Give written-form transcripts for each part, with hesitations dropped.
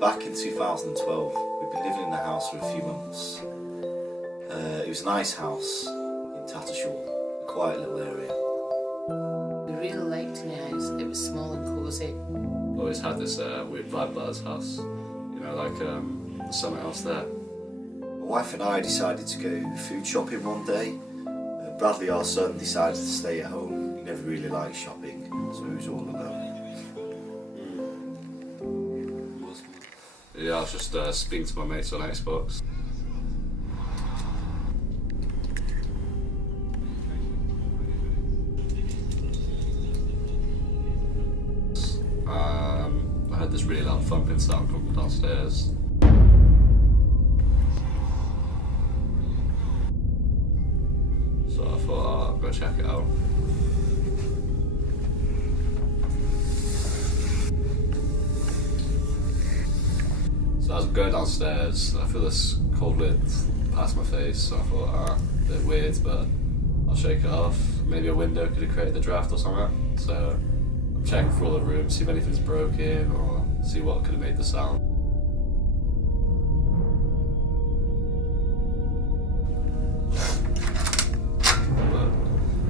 Back in 2012, we'd been living in the house for a few months. It was a nice house in Tattershall, a quiet little area. We really liked the house. It was small and cosy. Always had this weird vibe about his house. You know, like there's something else there. My wife and I decided to go food shopping one day. Bradley, our son, decided to stay at home. He never really liked shopping, so he was all alone. Yeah, I was just speaking to my mates on Xbox. I heard this really loud thumping sound from downstairs. So I thought, I'll go check it out. So as I'm going downstairs, I feel this cold wind pass my face, so I thought, a bit weird, but I'll shake it off. Maybe a window could have created the draft or something. So I'm checking through all the rooms, see if anything's broken, or see what could have made the sound. But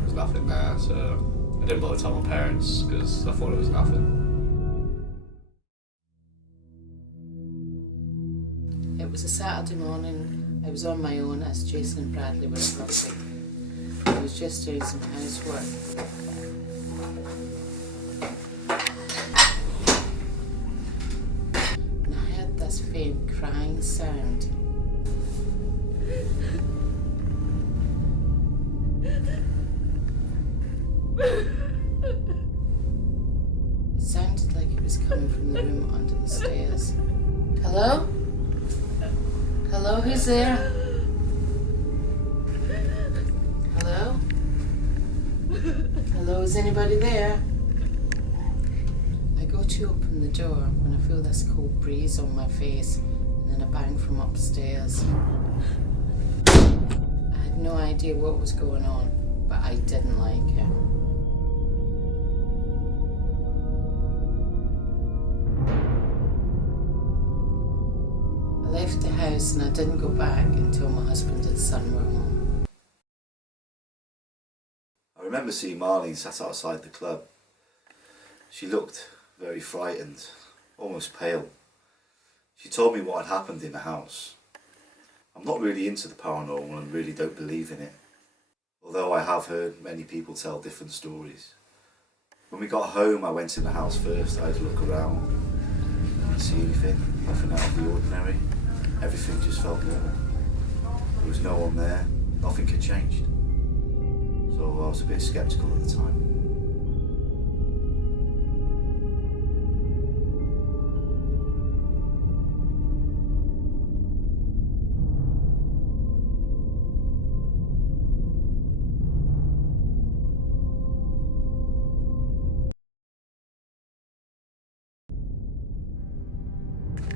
there's nothing there, so I didn't bother telling my parents, because I thought it was nothing. It was a Saturday morning. I was on my own as Jason and Bradley were at rugby. I was just doing some housework. And I heard this faint crying sound. It sounded like it was coming from the room under the stairs. Hello? Hello, who's there? Hello? Hello, is anybody there? I go to open the door when I feel this cold breeze on my face and then a bang from upstairs. I had no idea what was going on, but I didn't like it. I left the house and I didn't go back until my husband and son were home. I remember seeing Marlene sat outside the club. She looked very frightened, almost pale. She told me what had happened in the house. I'm not really into the paranormal and really don't believe in it, although I have heard many people tell different stories. When we got home, I went in the house first. I had a look around. I didn't see anything, nothing out of the ordinary. Everything just felt normal. There was no one there, nothing had changed. So I was a bit sceptical at the time.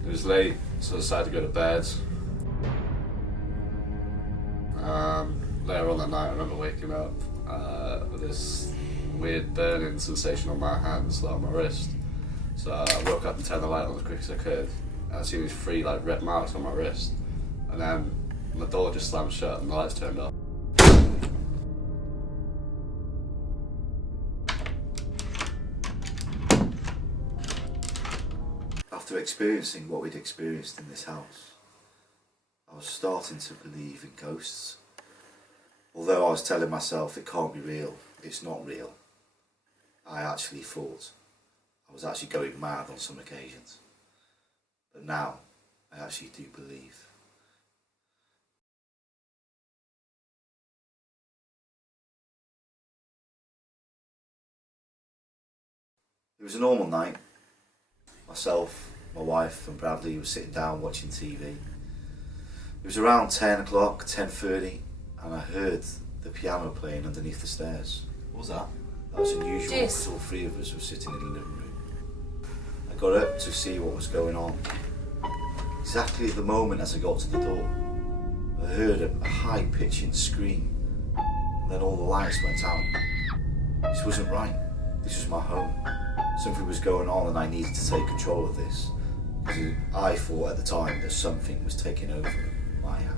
It was late, so I decided to go to bed. Later on that night, I remember waking up with this weird burning sensation on my hands, like on my wrist. So I woke up and turned the light on as quick as I could, and I seen these 3 like red marks on my wrist. And then my door just slammed shut and the lights turned off. After experiencing what we'd experienced in this house, I was starting to believe in ghosts. Although I was telling myself it can't be real, it's not real. I actually thought I was actually going mad on some occasions. But now, I actually do believe. It was a normal night. Myself, my wife and Bradley were sitting down watching TV. It was around 10 o'clock, 10:30, and I heard the piano playing underneath the stairs. What was that? That was unusual because all 3 of us were sitting in the living room. I got up to see what was going on. Exactly at the moment as I got to the door, I heard a high-pitching scream, and then all the lights went out. This wasn't right. This was my home. Something was going on and I needed to take control of this. Because I thought at the time that something was taking over my house.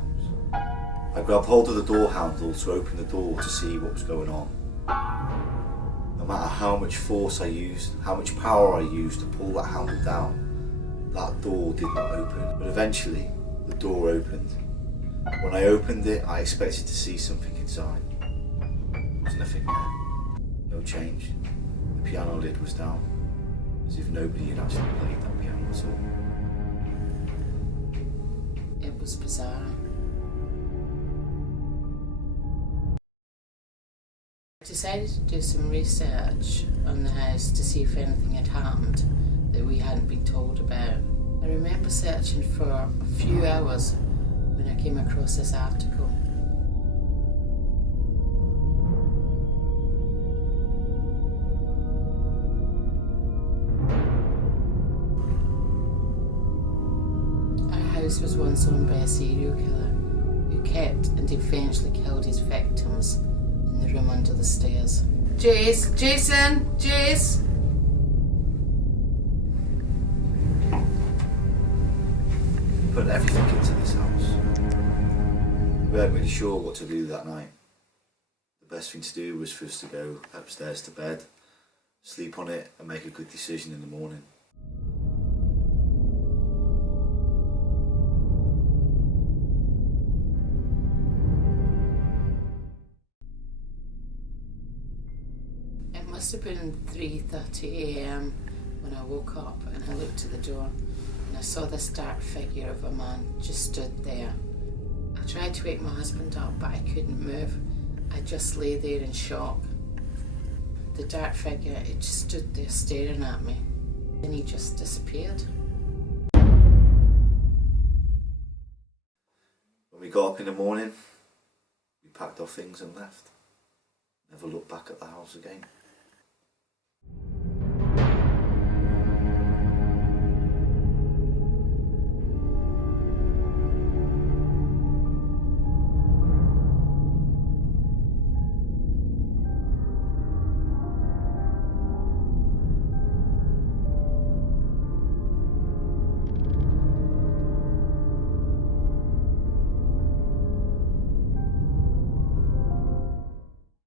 I grabbed hold of the door handle to open the door to see what was going on. No matter how much force I used, how much power I used to pull that handle down, that door did not open. But eventually, the door opened. When I opened it, I expected to see something inside. There was nothing there. No change. The piano lid was down, as if nobody had actually played that piano at all. It was bizarre. I decided to do some research on the house to see if anything had happened that we hadn't been told about. I remember searching for a few hours when I came across this article. Our house was once owned by a serial killer who kept and eventually killed his victims in the room under the stairs. Jace! Jason! Jace! Put everything into this house. We weren't really sure what to do that night. The best thing to do was for us to go upstairs to bed, sleep on it and make a good decision in the morning. It must have been 3:30 a.m. when I woke up and I looked at the door and I saw this dark figure of a man just stood there. I tried to wake my husband up but I couldn't move. I just lay there in shock. The dark figure, it just stood there staring at me. Then he just disappeared. When we got up in the morning, we packed our things and left. Never looked back at the house again.